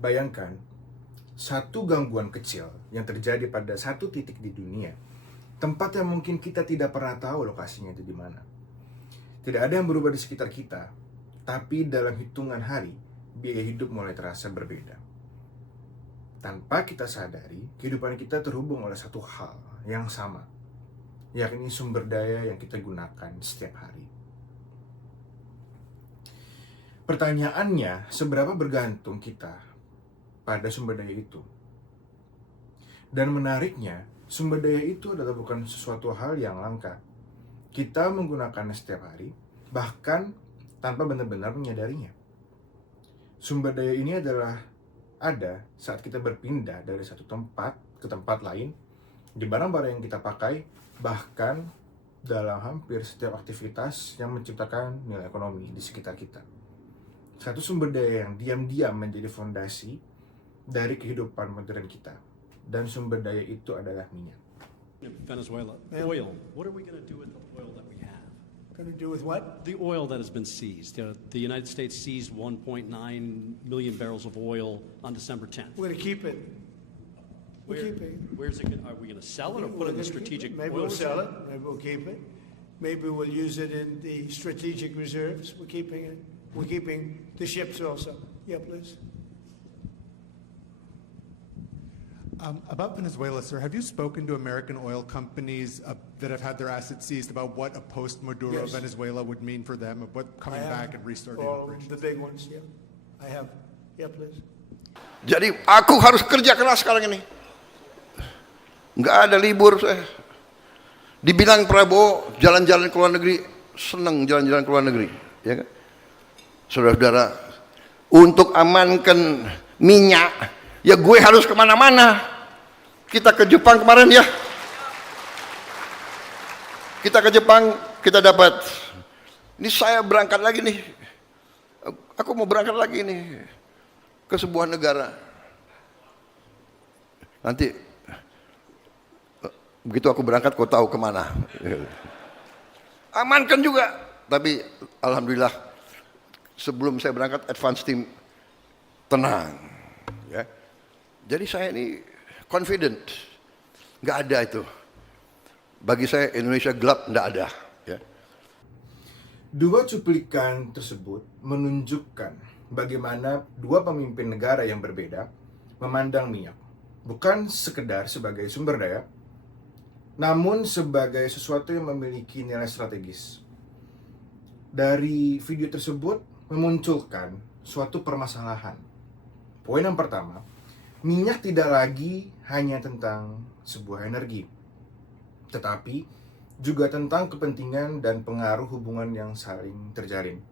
Bayangkan, satu gangguan kecil yang terjadi pada satu titik di dunia, tempat yang mungkin kita tidak pernah tahu lokasinya itu di mana. Tidak ada yang berubah di sekitar kita, tapi dalam hitungan hari, biaya hidup mulai terasa berbeda. Tanpa kita sadari, kehidupan kita terhubung oleh satu hal yang sama, yakni sumber daya yang kita gunakan setiap hari. Pertanyaannya, seberapa bergantung kita pada sumber daya itu? Dan menariknya, sumber daya itu adalah bukan sesuatu hal yang langka. Kita menggunakannya setiap hari, bahkan tanpa benar-benar menyadarinya. Sumber daya ini adalah ada saat kita berpindah dari satu tempat ke tempat lain, di barang-barang yang kita pakai, bahkan dalam hampir setiap aktivitas yang menciptakan nilai ekonomi di sekitar kita. Satu sumber daya yang diam-diam menjadi fondasi dari kehidupan modern kita, dan sumber daya itu adalah minyak. Venezuela, oil. What are we going to do with the oil that we have? Going to do with what? The oil that has been seized. The United States seized 1.9 million barrels of oil on December 10th. We're going to keep it. We're keeping it. Where's it? Are we going to sell it or put it in the strategic? Maybe we'll sell it. Maybe we'll keep it. Maybe we'll use it in the strategic reserves. We're keeping it. We're keeping the ships also. Yeah, please. About Venezuela, sir, have you spoken to American oil companies that have had their assets seized about what a post-Maduro Yes. Venezuela would mean for them, of what coming back and restarting all operations? the big ones, yeah. I have. Yeah, please. Jadi aku harus kerja keras sekarang ini. Nggak ada libur saya. Dibilang Prabowo jalan-jalan ke luar negeri, senang jalan-jalan ke luar negeri, ya kan? Saudara-saudara, untuk amankan minyak, ya gue harus kemana-mana. Kita ke Jepang kemarin ya. Kita ke Jepang, kita dapat. Ini saya berangkat lagi nih. Aku mau berangkat lagi nih ke sebuah negara. Nanti begitu aku berangkat, kau tahu kemana. Amankan juga. Tapi alhamdulillah sebelum saya berangkat, advance team tenang. Ya. Jadi saya ini confident. Nggak ada itu. Bagi saya Indonesia gelap, nggak ada. Ya. Dua cuplikan tersebut menunjukkan bagaimana dua pemimpin negara yang berbeda memandang minyak. Bukan sekedar sebagai sumber daya, namun sebagai sesuatu yang memiliki nilai strategis. Dari video tersebut memunculkan suatu permasalahan. Poin yang pertama, minyak tidak lagi hanya tentang sebuah energi, tetapi juga tentang kepentingan dan pengaruh hubungan yang saling terjalin.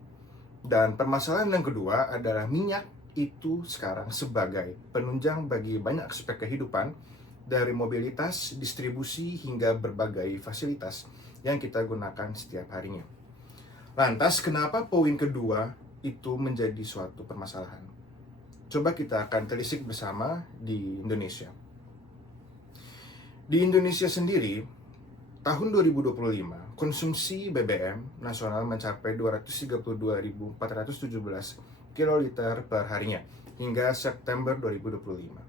Dan permasalahan yang kedua adalah minyak itu sekarang sebagai penunjang bagi banyak aspek kehidupan, dari mobilitas, distribusi, hingga berbagai fasilitas yang kita gunakan setiap harinya. Lantas, kenapa poin kedua itu menjadi suatu permasalahan? Coba kita akan telisik bersama di Indonesia. Di Indonesia sendiri, tahun 2025, konsumsi BBM nasional mencapai 232.417 kiloliter per harinya hingga September 2025.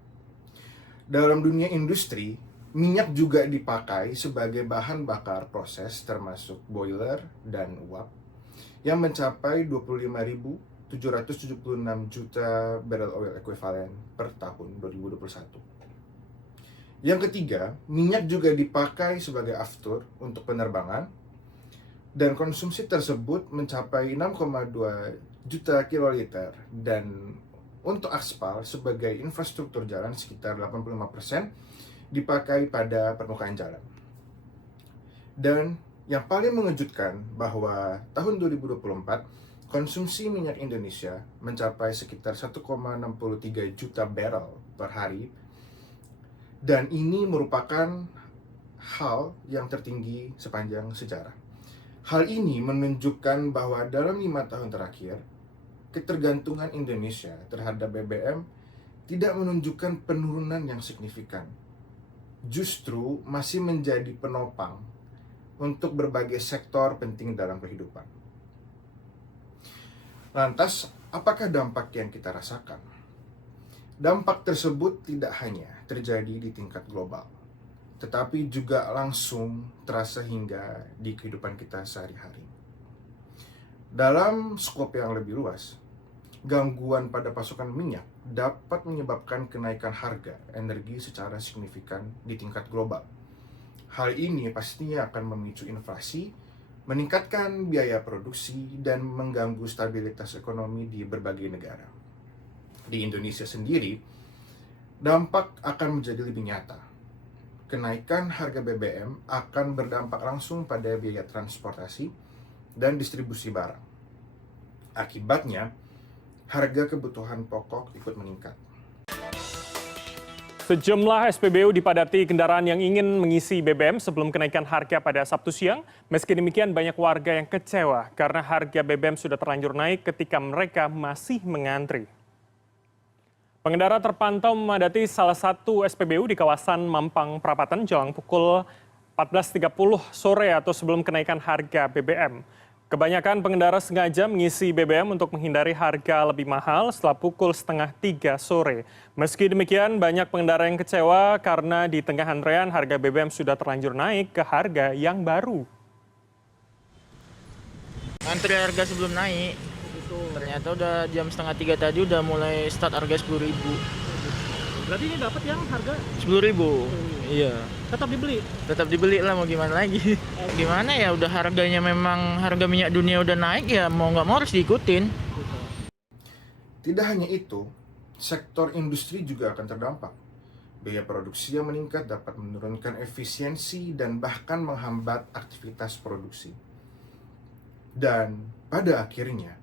Dalam dunia industri, minyak juga dipakai sebagai bahan bakar proses termasuk boiler dan uap yang mencapai 25.776 juta barrel oil equivalent per tahun 2021. Yang ketiga, minyak juga dipakai sebagai aftur untuk penerbangan, dan konsumsi tersebut mencapai 6,2 juta kiloliter, dan untuk aspal sebagai infrastruktur jalan sekitar 85% dipakai pada permukaan jalan. Dan yang paling mengejutkan bahwa tahun 2024 konsumsi minyak Indonesia mencapai sekitar 1,63 juta barrel per hari, dan ini merupakan hal yang tertinggi sepanjang sejarah. Hal ini menunjukkan bahwa dalam 5 tahun terakhir, ketergantungan Indonesia terhadap BBM tidak menunjukkan penurunan yang signifikan. Justru masih menjadi penopang untuk berbagai sektor penting dalam kehidupan. Lantas, apakah dampak yang kita rasakan? Dampak tersebut tidak hanya terjadi di tingkat global, tetapi juga langsung terasa hingga di kehidupan kita sehari-hari. Dalam skop yang lebih luas, gangguan pada pasokan minyak dapat menyebabkan kenaikan harga energi secara signifikan di tingkat global. Hal ini pastinya akan memicu inflasi, meningkatkan biaya produksi, dan mengganggu stabilitas ekonomi di berbagai negara. Di Indonesia sendiri, dampak akan menjadi lebih nyata. Kenaikan harga BBM akan berdampak langsung pada biaya transportasi dan distribusi barang. Akibatnya, harga kebutuhan pokok ikut meningkat. Sejumlah SPBU dipadati kendaraan yang ingin mengisi BBM sebelum kenaikan harga pada Sabtu siang. Meski demikian, banyak warga yang kecewa karena harga BBM sudah terlanjur naik ketika mereka masih mengantri. Pengendara terpantau memadati salah satu SPBU di kawasan Mampang Perapatan jelang pukul 14.30 sore atau sebelum kenaikan harga BBM. Kebanyakan pengendara sengaja mengisi BBM untuk menghindari harga lebih mahal setelah pukul 2:30 sore. Meski demikian, banyak pengendara yang kecewa karena di tengah antrean harga BBM sudah terlanjur naik ke harga yang baru. Antri harga sebelum naik. Ternyata udah jam 2:30 tadi udah mulai start harga 10.000. Berarti ini dapat yang harga 10.000. Iya. tetap dibeli. Tetap dibeli lah, mau gimana lagi. Gimana ya, udah harganya memang harga minyak dunia udah naik ya, mau nggak mau harus diikutin. Tidak hanya itu, sektor industri juga akan terdampak. Biaya produksi yang meningkat dapat menurunkan efisiensi dan bahkan menghambat aktivitas produksi. Dan pada akhirnya,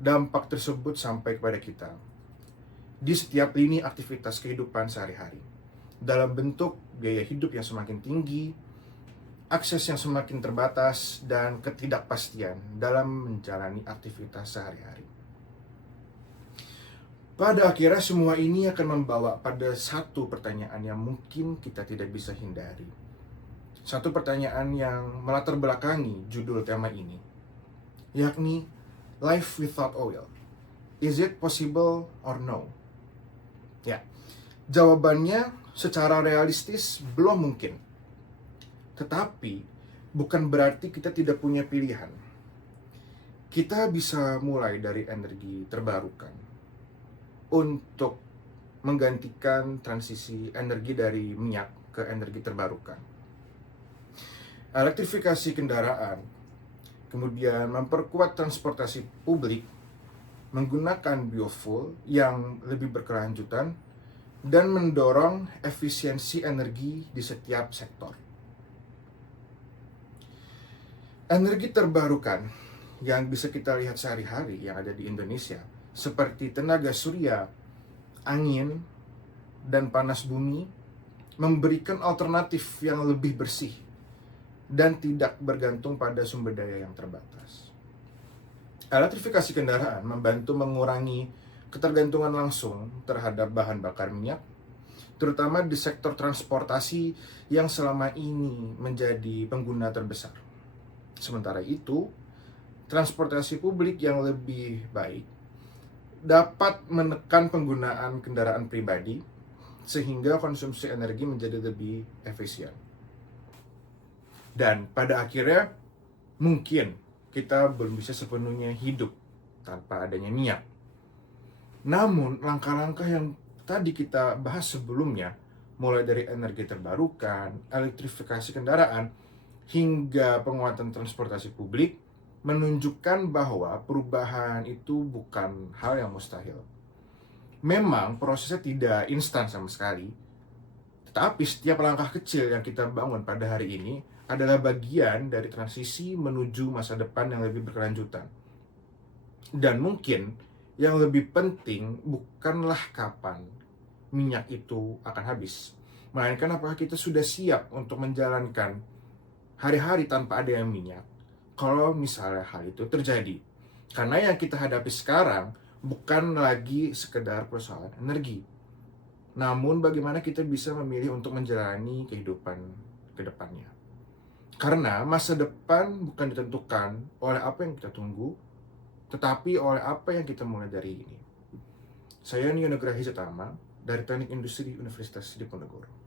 dampak tersebut sampai kepada kita di setiap lini aktivitas kehidupan sehari-hari, dalam bentuk biaya hidup yang semakin tinggi, akses yang semakin terbatas, dan ketidakpastian dalam menjalani aktivitas sehari-hari. Pada akhirnya semua ini akan membawa pada satu pertanyaan yang mungkin kita tidak bisa hindari. Satu pertanyaan yang melatar belakangi judul tema ini, yakni Life Without Oil. Is it possible or no? Ya, jawabannya secara realistis belum mungkin. Tetapi bukan berarti kita tidak punya pilihan. Kita bisa mulai dari energi terbarukan untuk menggantikan transisi energi dari minyak ke energi terbarukan. Elektrifikasi kendaraan, kemudian memperkuat transportasi publik, menggunakan biofuel yang lebih berkelanjutan, dan mendorong efisiensi energi di setiap sektor. Energi terbarukan yang bisa kita lihat sehari-hari yang ada di Indonesia, seperti tenaga surya, angin, dan panas bumi, memberikan alternatif yang lebih bersih dan tidak bergantung pada sumber daya yang terbatas. Elektrifikasi kendaraan membantu mengurangi ketergantungan langsung terhadap bahan bakar minyak, terutama di sektor transportasi yang selama ini menjadi pengguna terbesar. Sementara itu, transportasi publik yang lebih baik dapat menekan penggunaan kendaraan pribadi sehingga konsumsi energi menjadi lebih efisien. Dan pada akhirnya mungkin kita belum bisa sepenuhnya hidup tanpa adanya minyak. Namun langkah-langkah yang tadi kita bahas sebelumnya, mulai dari energi terbarukan, elektrifikasi kendaraan, hingga penguatan transportasi publik, menunjukkan bahwa perubahan itu bukan hal yang mustahil. Memang prosesnya tidak instan sama sekali, tetapi setiap langkah kecil yang kita bangun pada hari ini adalah bagian dari transisi menuju masa depan yang lebih berkelanjutan. Dan mungkin yang lebih penting bukanlah kapan minyak itu akan habis, melainkan apakah kita sudah siap untuk menjalankan hari-hari tanpa ada yang minyak kalau misalnya hal itu terjadi. Karena yang kita hadapi sekarang bukan lagi sekedar persoalan energi, namun bagaimana kita bisa memilih untuk menjalani kehidupan ke depannya. Karena masa depan bukan ditentukan oleh apa yang kita tunggu, tetapi oleh apa yang kita mulai dari ini. Saya Nio Nugraha Hijatama dari Teknik Industri Universitas Diponegoro.